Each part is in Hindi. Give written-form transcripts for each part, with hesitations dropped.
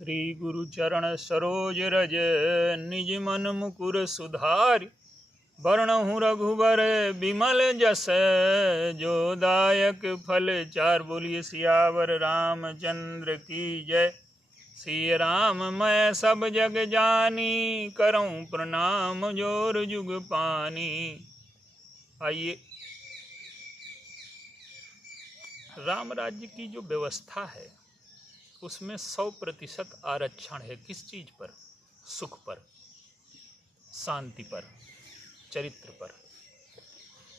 श्री गुरु चरण सरोज रज निज मन मुकुर सुधारि वरणहु रघुबर विमल जस जो दायक फल चार। बोलिए सियावर रामचंद्र की जय। सिय राम मैं सब जग जानी करऊं प्रणाम जोर जुग पानी। आइए, राम राज्य की जो व्यवस्था है उसमें 100% आरक्षण है। किस चीज पर? सुख पर, शांति पर, चरित्र पर।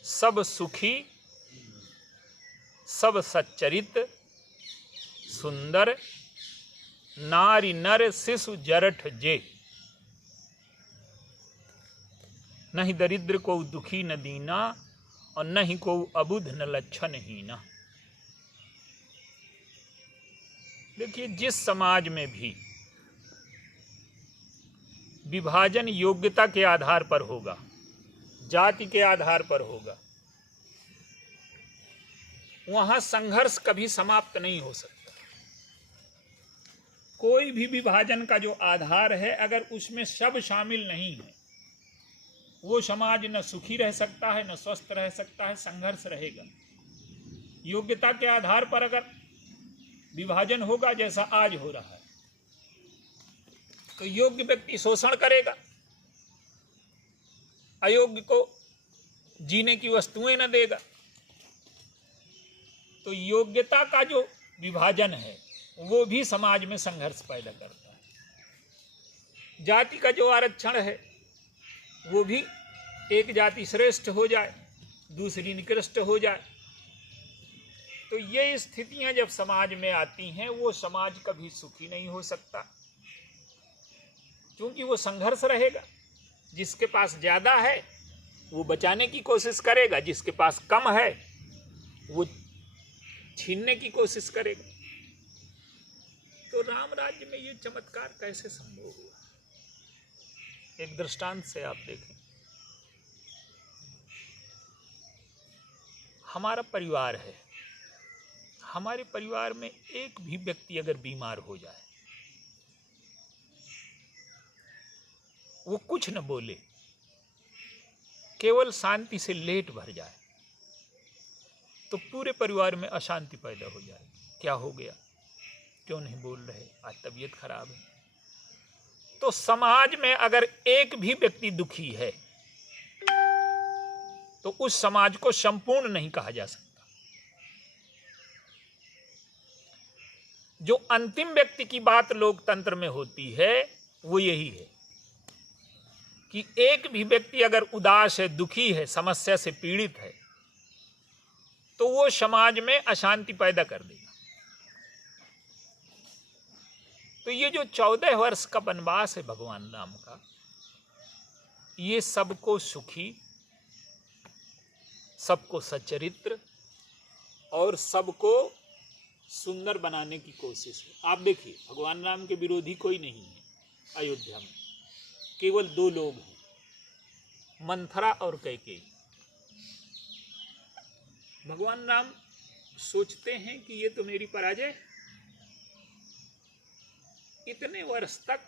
सब सुखी, सब सच्चरित, सुंदर, नारी नर शिशु जरठ जे। नहीं दरिद्र को दुखी न दीना और नहीं को अबुध न लक्षण हीना। देखिए, जिस समाज में भी विभाजन योग्यता के आधार पर होगा, जाति के आधार पर होगा, वहां संघर्ष कभी समाप्त नहीं हो सकता। कोई भी विभाजन का जो आधार है, अगर उसमें सब शामिल नहीं है, वो समाज न सुखी रह सकता है, न स्वस्थ रह सकता है, संघर्ष रहेगा। योग्यता के आधार पर अगर विभाजन होगा, जैसा आज हो रहा है, तो योग्य व्यक्ति शोषण करेगा, अयोग्य को जीने की वस्तुएं न देगा। तो योग्यता का जो विभाजन है वो भी समाज में संघर्ष पैदा करता है। जाति का जो आरक्षण है वो भी, एक जाति श्रेष्ठ हो जाए, दूसरी निकृष्ट हो जाए, तो ये स्थितियां जब समाज में आती हैं, वो समाज कभी सुखी नहीं हो सकता, क्योंकि वो संघर्ष रहेगा। जिसके पास ज्यादा है वो बचाने की कोशिश करेगा, जिसके पास कम है वो छीनने की कोशिश करेगा। तो राम राज्य में ये चमत्कार कैसे संभव हुआ? एक दृष्टांत से आप देखें। हमारा परिवार है, हमारे परिवार में एक भी व्यक्ति अगर बीमार हो जाए, वो कुछ न बोले, केवल शांति से लेट भर जाए, तो पूरे परिवार में अशांति पैदा हो जाए। क्या हो गया, क्यों नहीं बोल रहे, आज तबीयत खराब है। तो समाज में अगर एक भी व्यक्ति दुखी है तो उस समाज को संपूर्ण नहीं कहा जा सकता। जो अंतिम व्यक्ति की बात लोकतंत्र में होती है वो यही है कि एक भी व्यक्ति अगर उदास है, दुखी है, समस्या से पीड़ित है, तो वो समाज में अशांति पैदा कर देगा। तो ये जो 14 वर्ष का वनवास है भगवान राम का, ये सबको सुखी, सबको सच्चरित्र और सबको सुंदर बनाने की कोशिश है। आप देखिए, भगवान राम के विरोधी कोई नहीं है अयोध्या में, केवल 2 लोग हैं, मंथरा और कैकेयी। भगवान राम सोचते हैं कि ये तो मेरी पराजय, इतने वर्ष तक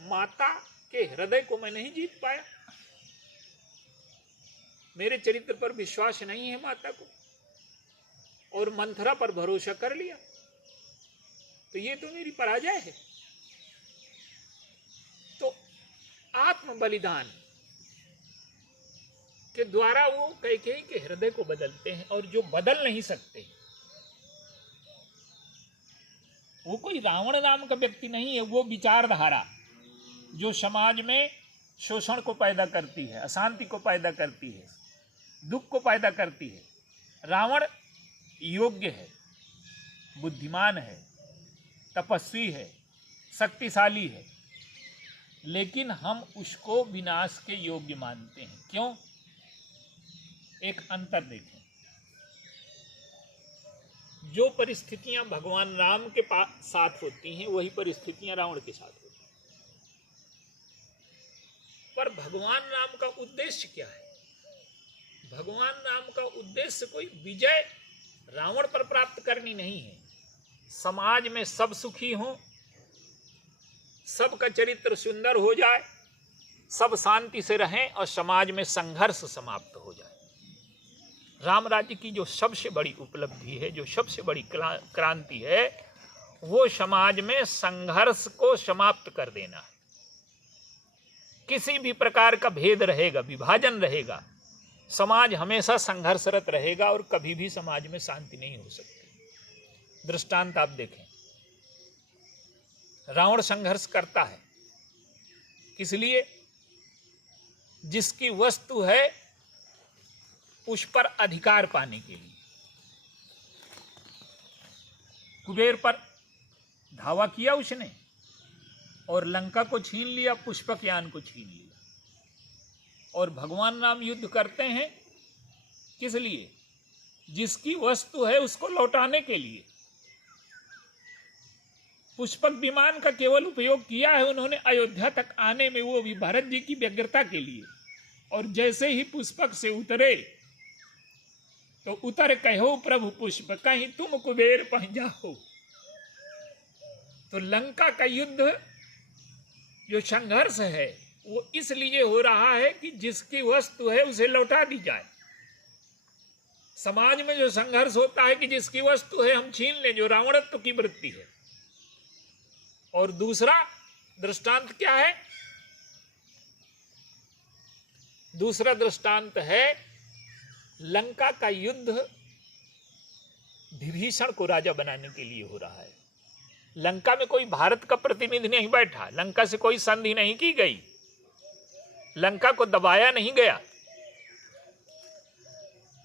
माता के हृदय को मैं नहीं जीत पाया, मेरे चरित्र पर विश्वास नहीं है माता को, और मंथरा पर भरोसा कर लिया, तो ये तो मेरी पराजय है। तो आत्म बलिदान के द्वारा वो कैकेयी के हृदय को बदलते हैं, और जो बदल नहीं सकते, वो कोई रावण नाम का व्यक्ति नहीं है, वो विचारधारा जो समाज में शोषण को पैदा करती है, अशांति को पैदा करती है, दुख को पैदा करती है। रावण योग्य है, बुद्धिमान है, तपस्वी है, शक्तिशाली है, लेकिन हम उसको विनाश के योग्य मानते हैं। क्यों? एक अंतर देखें। जो परिस्थितियां भगवान राम के साथ होती हैं, वही परिस्थितियां रावण के साथ होती हैं। पर भगवान राम का उद्देश्य क्या है? भगवान राम का उद्देश्य कोई विजय रावण पर प्राप्त करनी नहीं है। समाज में सब सुखी हों, सबका चरित्र सुंदर हो जाए, सब शांति से रहें और समाज में संघर्ष समाप्त हो जाए। राम राज्य की जो सबसे बड़ी उपलब्धि है, जो सबसे बड़ी क्रांति है, वो समाज में संघर्ष को समाप्त कर देना है। किसी भी प्रकार का भेद रहेगा, विभाजन रहेगा, समाज हमेशा संघर्षरत रहेगा और कभी भी समाज में शांति नहीं हो सकती। दृष्टांत आप देखें, रावण संघर्ष करता है, किस लिए? जिसकी वस्तु है उस पर अधिकार पाने के लिए। कुबेर पर धावा किया उसने और लंका को छीन लिया, पुष्पक यान को छीन लिया। और भगवान राम युद्ध करते हैं किस लिए? जिसकी वस्तु है उसको लौटाने के लिए। पुष्पक विमान का केवल उपयोग किया है उन्होंने अयोध्या तक आने में, वो भी भरत जी की व्यग्रता के लिए। और जैसे ही पुष्पक से उतरे तो उतर कहो प्रभु पुष्प, कहीं तुम कुबेर पह जाओ। तो लंका का युद्ध जो संघर्ष है वो इसलिए हो रहा है कि जिसकी वस्तु है उसे लौटा दी जाए। समाज में जो संघर्ष होता है कि जिसकी वस्तु है हम छीन लें, जो रावणत्व की वृत्ति है। और दूसरा दृष्टांत क्या है? दूसरा दृष्टांत है लंका का युद्ध विभीषण को राजा बनाने के लिए हो रहा है। लंका में कोई भारत का प्रतिनिधि नहीं बैठा, लंका से कोई संधि नहीं की गई, लंका को दबाया नहीं गया।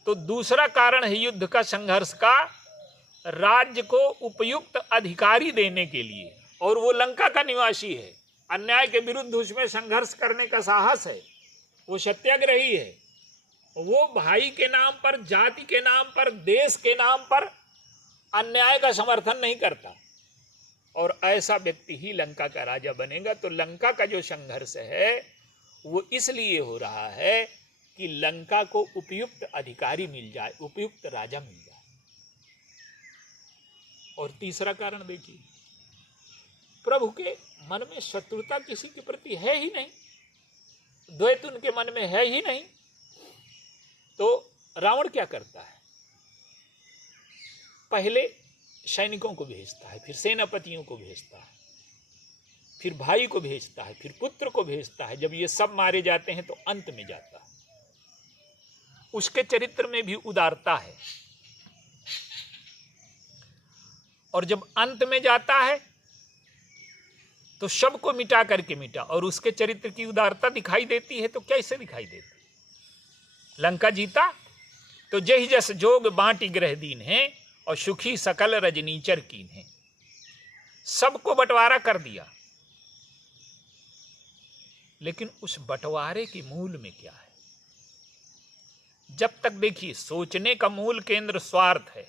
तो दूसरा कारण है युद्ध का, संघर्ष का, राज्य को उपयुक्त अधिकारी देने के लिए। और वो लंका का निवासी है, अन्याय के विरुद्ध उसमें संघर्ष करने का साहस है, वो सत्याग्रही है। वो भाई के नाम पर, जाति के नाम पर, देश के नाम पर अन्याय का समर्थन नहीं करता। और ऐसा व्यक्ति ही लंका का राजा बनेगा। तो लंका का जो संघर्ष है वो इसलिए हो रहा है कि लंका को उपयुक्त अधिकारी मिल जाए, उपयुक्त राजा मिल जाए। और तीसरा कारण देखिए, प्रभु के मन में शत्रुता किसी के प्रति है ही नहीं, द्वैत उनके मन में है ही नहीं। तो रावण क्या करता है? पहले सैनिकों को भेजता है, फिर सेनापतियों को भेजता है, फिर भाई को भेजता है, फिर पुत्र को भेजता है। जब ये सब मारे जाते हैं तो अंत में जाता है। उसके चरित्र में भी उदारता है। और जब अंत में जाता है तो सबको मिटा करके मिटा। और उसके चरित्र की उदारता दिखाई देती है तो कैसे दिखाई देती? लंका जीता तो जहि जस जोग बांटी ग्रह दीन है, और सुखी सकल रजनीचर कीन है। सबको बंटवारा कर दिया। लेकिन उस बंटवारे के मूल में क्या है? जब तक देखिए सोचने का मूल केंद्र स्वार्थ है,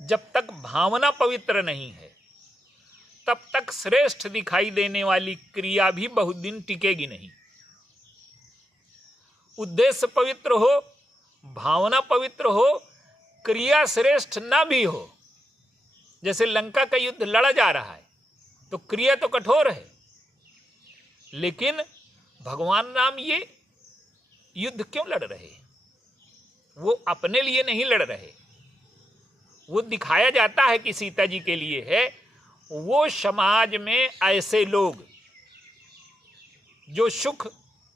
जब तक भावना पवित्र नहीं है, तब तक श्रेष्ठ दिखाई देने वाली क्रिया भी बहुत दिन टिकेगी नहीं। उद्देश्य पवित्र हो, भावना पवित्र हो, क्रिया श्रेष्ठ न भी हो। जैसे लंका का युद्ध लड़ा जा रहा है तो क्रिया तो कठोर है, लेकिन भगवान राम ये युद्ध क्यों लड़ रहे? वो अपने लिए नहीं लड़ रहे, वो दिखाया जाता है कि सीता जी के लिए है। वो समाज में ऐसे लोग जो सुख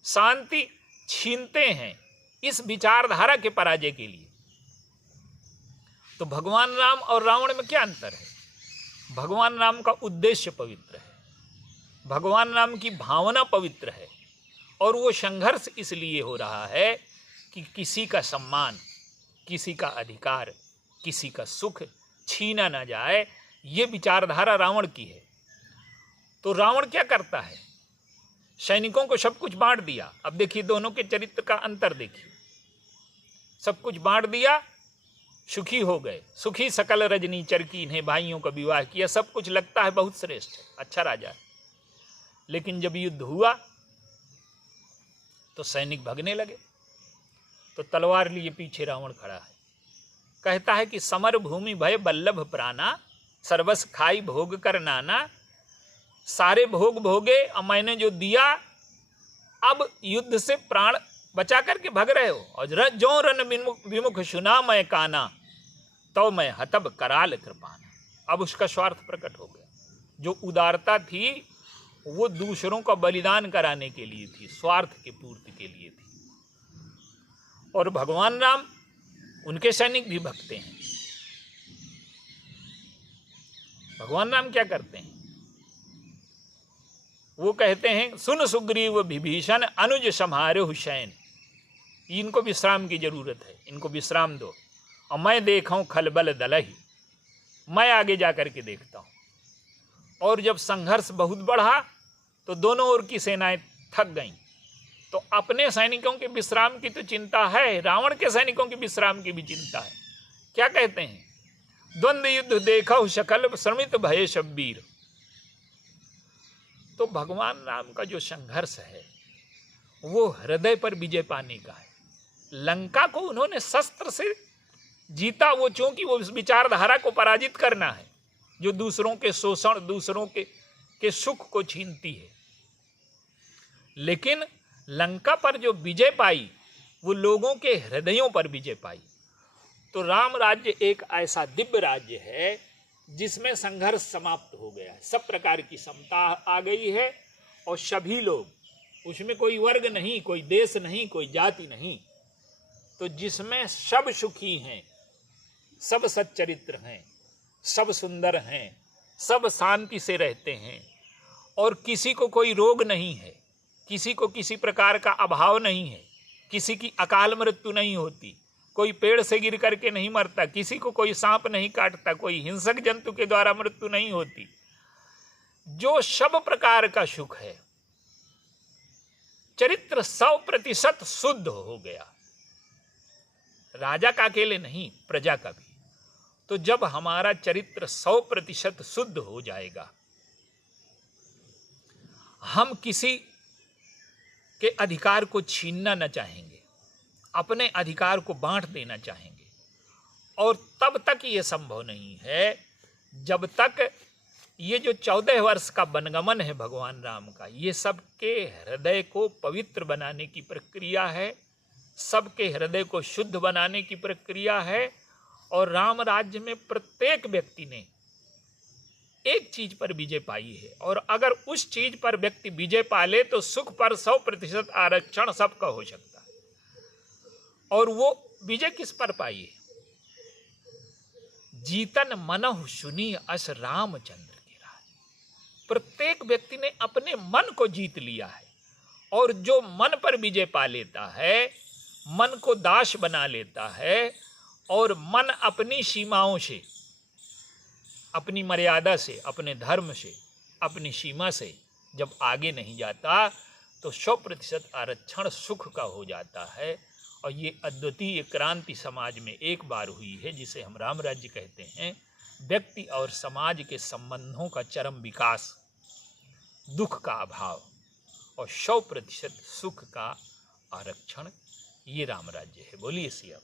शांति छीनते हैं, इस विचारधारा के पराजय के लिए। तो भगवान राम और रावण में क्या अंतर है? भगवान राम का उद्देश्य पवित्र है, भगवान राम की भावना पवित्र है। और वो संघर्ष इसलिए हो रहा है कि किसी का सम्मान, किसी का अधिकार, किसी का सुख छीना ना जाए। ये विचारधारा रावण की है। तो रावण क्या करता है? सैनिकों को सब कुछ बांट दिया। अब देखिए दोनों के चरित्र का अंतर देखिए। सब कुछ बांट दिया, सुखी हो गए। सुखी सकल रजनीचर की, इन्हें भाइयों का विवाह किया, सब कुछ लगता है बहुत श्रेष्ठ, अच्छा राजा है। लेकिन जब युद्ध हुआ तो सैनिक भगने लगे। तो तलवार लिए पीछे रावण खड़ा है, कहता है कि समर भूमि भय बल्लभ प्राणा, सर्वस खाई भोग कर नाना, सारे भोग भोगे और मैंने जो दिया, अब युद्ध से प्राण बचा करके भग रहे हो। और जो रन विमुख सुना मैं काना, तो मैं हतब कराल कृपाना। अब उसका स्वार्थ प्रकट हो गया। जो उदारता थी वो दूसरों का बलिदान कराने के लिए थी, स्वार्थ की पूर्ति के लिए थी। और भगवान राम, उनके सैनिक भी भगते हैं। भगवान राम क्या करते हैं? वो कहते हैं, सुन सुग्रीव विभीषण अनुज सम्हारे हुसैन। इनको विश्राम की जरूरत है, इनको विश्राम दो। और मैं देखूं खलबल दलही, मैं आगे जाकर के देखता हूं। और जब संघर्ष बहुत बढ़ा तो दोनों ओर की सेनाएं थक गईं। तो अपने सैनिकों के विश्राम की तो चिंता है, रावण के सैनिकों के विश्राम की भी चिंता है। क्या कहते हैं? द्वंद्व युद्ध देखो सकल श्रमित भय शब्बीर। तो भगवान राम का जो संघर्ष है वो हृदय पर विजय पाने का है। लंका को उन्होंने शस्त्र से जीता, वो चूंकि वो विचारधारा को पराजित करना है जो दूसरों के शोषण, दूसरों के सुख को छीनती है। लेकिन लंका पर जो विजय पाई वो लोगों के हृदयों पर विजय पाई। तो राम राज्य एक ऐसा दिव्य राज्य है जिसमें संघर्ष समाप्त हो गया है, सब प्रकार की समता आ गई है। और सभी लोग, उसमें कोई वर्ग नहीं, कोई देश नहीं, कोई जाति नहीं, तो जिसमें सब सुखी हैं, सब सच्चरित्र हैं, सब सुंदर हैं, सब शांति से रहते हैं। और किसी को कोई रोग नहीं है, किसी को किसी प्रकार का अभाव नहीं है, किसी की अकाल मृत्यु नहीं होती, कोई पेड़ से गिर करके नहीं मरता, किसी को कोई सांप नहीं काटता, कोई हिंसक जंतु के द्वारा मृत्यु नहीं होती। जो सब प्रकार का सुख है, चरित्र 100% शुद्ध हो गया। राजा का अकेले नहीं, प्रजा का भी। तो जब हमारा चरित्र 100% शुद्ध हो जाएगा, हम किसी के अधिकार को छीनना न चाहेंगे, अपने अधिकार को बांट देना चाहेंगे। और तब तक ये संभव नहीं है जब तक ये जो 14 वर्ष का वनगमन है भगवान राम का, ये सबके हृदय को पवित्र बनाने की प्रक्रिया है, सबके हृदय को शुद्ध बनाने की प्रक्रिया है। और राम राज्य में प्रत्येक व्यक्ति ने एक चीज पर विजय पाई है। और अगर उस चीज पर व्यक्ति विजय पा ले तो सुख पर 100% आरक्षण सबका हो सकता है। और वो विजय किस पर पाई है? जीतन मनहु सुनी अस रामचंद्र के राज। प्रत्येक व्यक्ति ने अपने मन को जीत लिया है। और जो मन पर विजय पा लेता है, मन को दास बना लेता है, और मन अपनी सीमाओं से, अपनी मर्यादा से, अपने धर्म से, अपनी सीमा से जब आगे नहीं जाता तो 100% आरक्षण सुख का हो जाता है। और ये अद्वितीय क्रांति समाज में एक बार हुई है, जिसे हम राम राज्य कहते हैं। व्यक्ति और समाज के संबंधों का चरम विकास, दुख का अभाव और 100% सुख का आरक्षण, ये राम राज्य है। बोलिए सिया।